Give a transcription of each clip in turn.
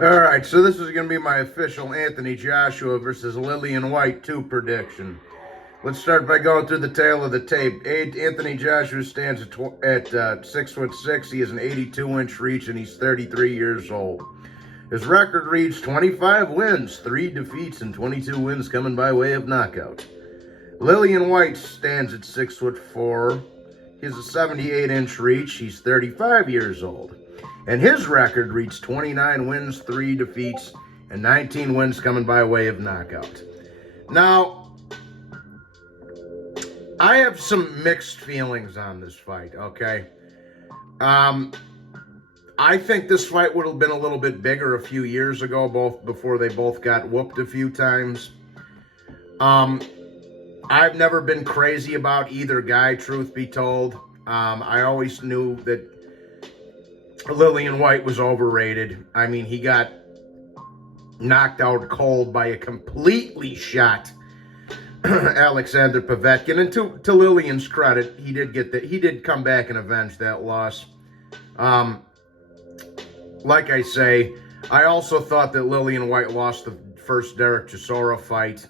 All right, so this is going to be my official Anthony Joshua versus Lillian Whyte 2 prediction. Let's start by going through the tail of the tape. Anthony Joshua stands at 6'6". He has an 82-inch reach, and he's 33 years old. His record reads 25 wins, 3 defeats, and 22 wins coming by way of knockout. Lillian Whyte stands at 6'4". He has a 78-inch reach. He's 35 years old. And his record reads 29 wins, 3 defeats, and 19 wins coming by way of knockout. Now, I have some mixed feelings on this fight, okay? I think this fight would have been a little bit bigger a few years ago, before they both got whooped a few times. I've never been crazy about either guy, truth be told. I always knew that Lillian Whyte was overrated. I mean, he got knocked out cold by a completely shot Alexander Povetkin. And to Lillian's credit, he did come back and avenge that loss. Like I say, I also thought that Lillian Whyte lost the first Derek Chisora fight.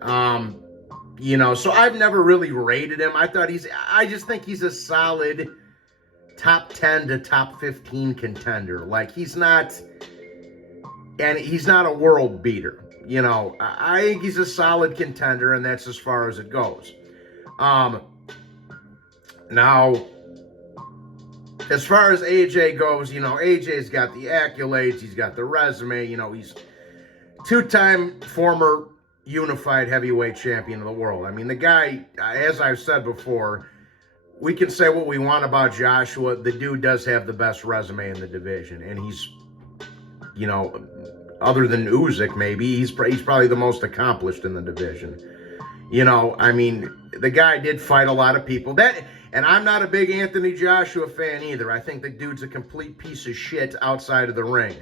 So I've never really rated him. I just think he's a solid top 10 to top 15 contender. Like, he's not a world beater. I think he's a solid contender, and that's as far as it goes. Now, as far as AJ goes, AJ's got the accolades, he's got the resume, he's two-time former unified heavyweight champion of the world. I mean, the guy, as I've said before, we can say what we want about Joshua. The dude does have the best resume in the division, and he's, other than Usyk, maybe, he's probably the most accomplished in the division. I mean, the guy did fight a lot of people. And I'm not a big Anthony Joshua fan either. I think the dude's a complete piece of shit outside of the ring.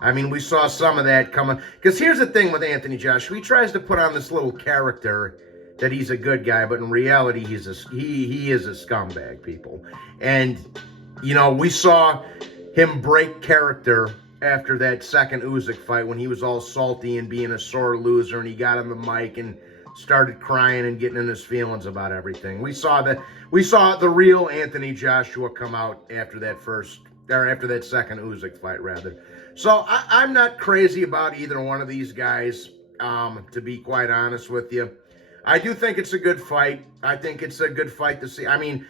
I mean, we saw some of that coming. Because here's the thing with Anthony Joshua. He tries to put on this little character that he's a good guy, but in reality, he is a scumbag, people. And, we saw him break character after that second Usyk fight when he was all salty and being a sore loser, and he got on the mic and started crying and getting in his feelings about everything. We saw the real Anthony Joshua come out after that second Usyk fight, rather. So I'm not crazy about either one of these guys, to be quite honest with you. I do think it's a good fight. I think it's a good fight to see. I mean,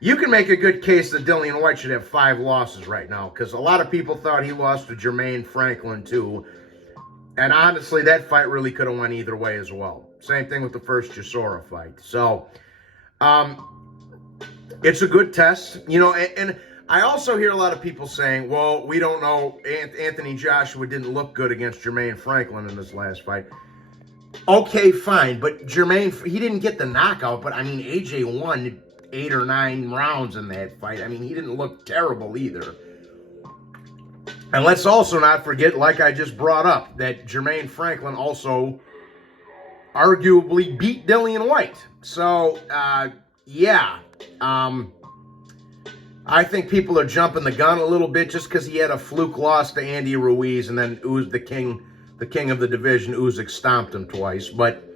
you can make a good case that Dillian Whyte should have 5 losses right now, because a lot of people thought he lost to Jermaine Franklin too. And honestly, that fight really could have went either way as well. Same thing with the first Chisora fight. So, it's a good test. And I also hear a lot of people saying, well, we don't know, Anthony Joshua didn't look good against Jermaine Franklin in this last fight. Okay, fine, but Jermaine, he didn't get the knockout, but I mean, AJ won 8 or 9 rounds in that fight. I mean, he didn't look terrible either. And let's also not forget, like I just brought up, that Jermaine Franklin also arguably beat Dillian Whyte. So, yeah. I think people are jumping the gun a little bit just because he had a fluke loss to Andy Ruiz, and then the king of the division, Usyk, stomped him twice. But,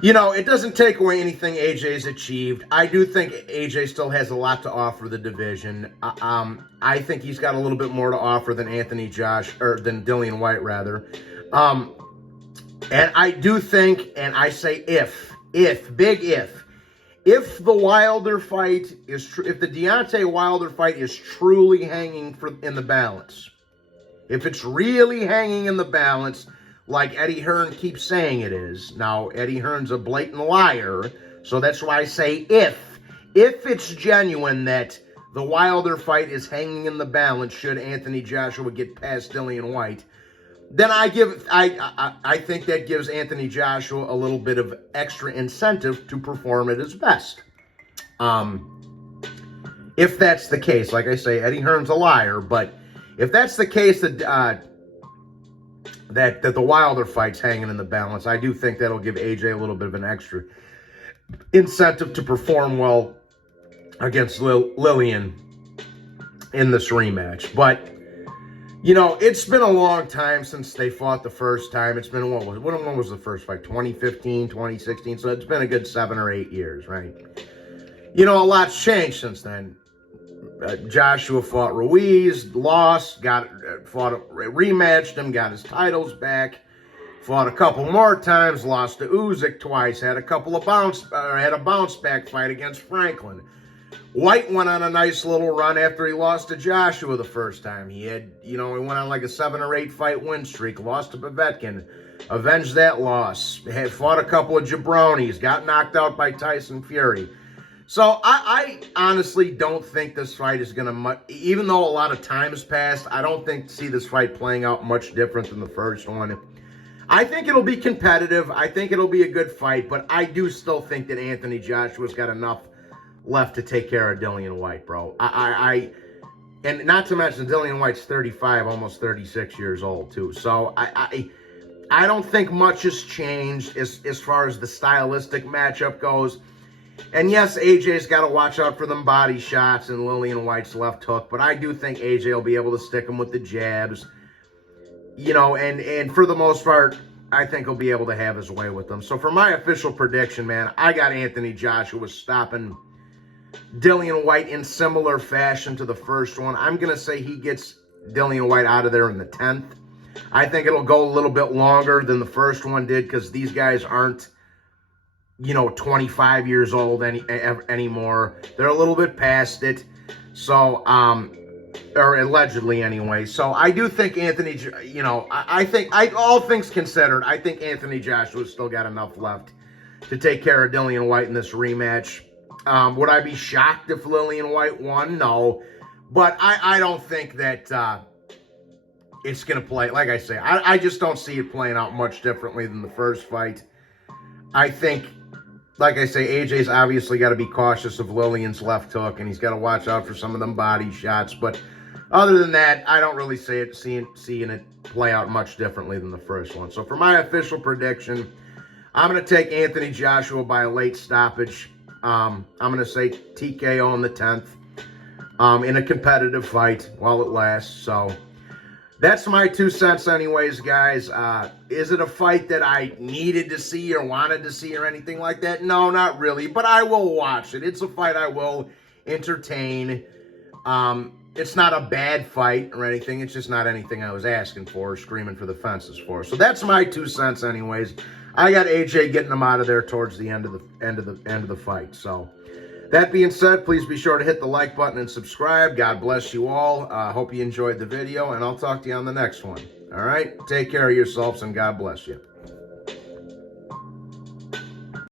it doesn't take away anything AJ's achieved. I do think AJ still has a lot to offer the division. I think he's got a little bit more to offer than than Dillian Whyte, rather. And I do think, and I say if the Wilder fight if the Deontay Wilder fight is truly hanging in the balance, if it's really hanging in the balance, like Eddie Hearn keeps saying it is. Now, Eddie Hearn's a blatant liar, so that's why I say if it's genuine that the Wilder fight is hanging in the balance, should Anthony Joshua get past Dillian Whyte, then I think that gives Anthony Joshua a little bit of extra incentive to perform at his best. If that's the case, like I say, Eddie Hearn's a liar, but if that's the case that the Wilder fight's hanging in the balance, I do think that'll give AJ a little bit of an extra incentive to perform well against Lillian in this rematch. But You know, it's been a long time since they fought the first time. It's been, when was the first fight? 2015, 2016. So it's been a good 7 or 8 years, right? You know, a lot's changed since then. Joshua fought Ruiz, lost, rematched him, got his titles back. Fought a couple more times, lost to Usyk twice, had a bounce back fight against Franklin. Whyte went on a nice little run after he lost to Joshua the first time. He went on like a 7 or 8 fight win streak, lost to Povetkin, avenged that loss, had fought a couple of jabronis, got knocked out by Tyson Fury. So I honestly don't think this fight is going to, even though a lot of time has passed, I don't see this fight playing out much different than the first one. I think it'll be competitive. I think it'll be a good fight, but I do still think that Anthony Joshua's got enough left to take care of Dillian Whyte, bro. And not to mention Dillian Whyte's 35, almost 36 years old too. So I don't think much has changed as far as the stylistic matchup goes. And yes, AJ's got to watch out for them body shots and Dillian Whyte's left hook, but I do think AJ will be able to stick him with the jabs. You know, and for the most part, I think he'll be able to have his way with them. So for my official prediction, man, I got Anthony Joshua stopping Dillian Whyte in similar fashion to the first one. I'm going to say he gets Dillian Whyte out of there in the 10th. I think it'll go a little bit longer than the first one did because these guys aren't, 25 years old anymore. They're a little bit past it. So, or allegedly anyway. So I do think Anthony, all things considered, I think Anthony Joshua's still got enough left to take care of Dillian Whyte in this rematch. Would I be shocked if Dillian Whyte won? No. But I don't think that it's going to play, like I say, I just don't see it playing out much differently than the first fight. I think, like I say, AJ's obviously got to be cautious of Dillian's left hook, and he's got to watch out for some of them body shots. But other than that, I don't really seeing it play out much differently than the first one. So for my official prediction, I'm going to take Anthony Joshua by a late stoppage. I'm going to say TKO on the 10th in a competitive fight while it lasts. So that's my 2 cents anyways, guys. Is it a fight that I needed to see or wanted to see or anything like that? No, not really, but I will watch it. It's a fight I will entertain. It's not a bad fight or anything. It's just not anything I was asking for or screaming for the fences for. So that's my 2 cents anyways. I got AJ getting him out of there towards the end of the fight. So that being said, please be sure to hit the like button and subscribe. God bless you all. Hope you enjoyed the video, and I'll talk to you on the next one. All right? Take care of yourselves, and God bless you.